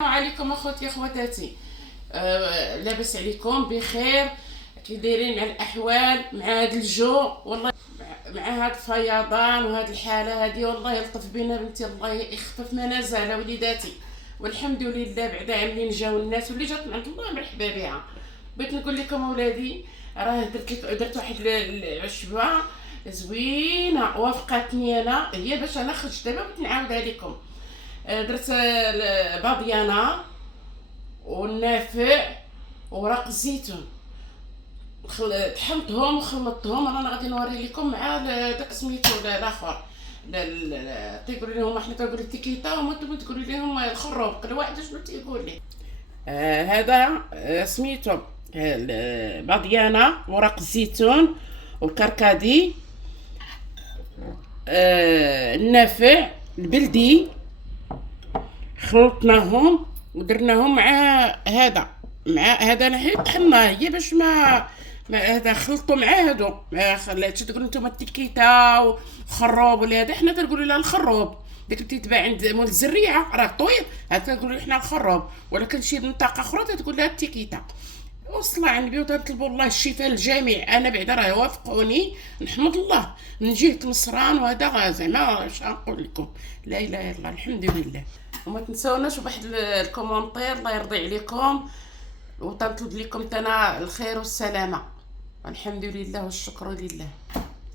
السلام عليكم اخوتي اخواتاتي. لاباس عليكم بخير؟ كي دايرين مع الاحوال مع هذا الجو والله، مع هذا الفيضان وهذه الحاله هذه؟ والله يلطف بينا بنتي، الله يخفف ما نزل على وليداتي. والحمد لله بعد عاملين جاو الناس واللي جات من عند الله مرحبا بها. بغيت نقول لكم اولادي، راه درت واحد العشبه زوينه وافقتني انا، هي باش انا خرجت دابا بغيت نعاودها لكم. درت بابيانه والنافع وورق الزيتون، طحنتهم وخلطتهم. رانا غادي نوري لكم مع داك سميتو الاخر، تيقولوا لهم احنا تنقولوا التيكيتا وما تقولوا لهم الخروب، كل واحد شنو تيقول لي. هذا سميتو باديانا، ورق الزيتون والكركدي، النافع البلدي، خلطناهم ودرناهم مع هذا الحين طحناه، هي باش ما هذا خلطوا مع هادو. خلات تقولوا نتوما التيكيتا وخروب ولا هذا، حنا تنقولوا لها الخروب. داك اللي تتباع عند مول الزريعه راه طويل، هذا تنقولوا حنا الخروب، ولكن شي منطقه اخرى تقول لها التيكيتا. وصلى على النبي وتنطلبوا الله الشفاء للجميع. انا بعدا راه وافقوني، نحمد الله من جهه مصران، وهذا زعما اش نقول لكم، لا اله الا الله، الحمد لله. وما تنساوناش بواحد الكومونتير، الله يرضي عليكم، وتنطلب لكم تنا الخير والسلامه. الحمد لله والشكر لله.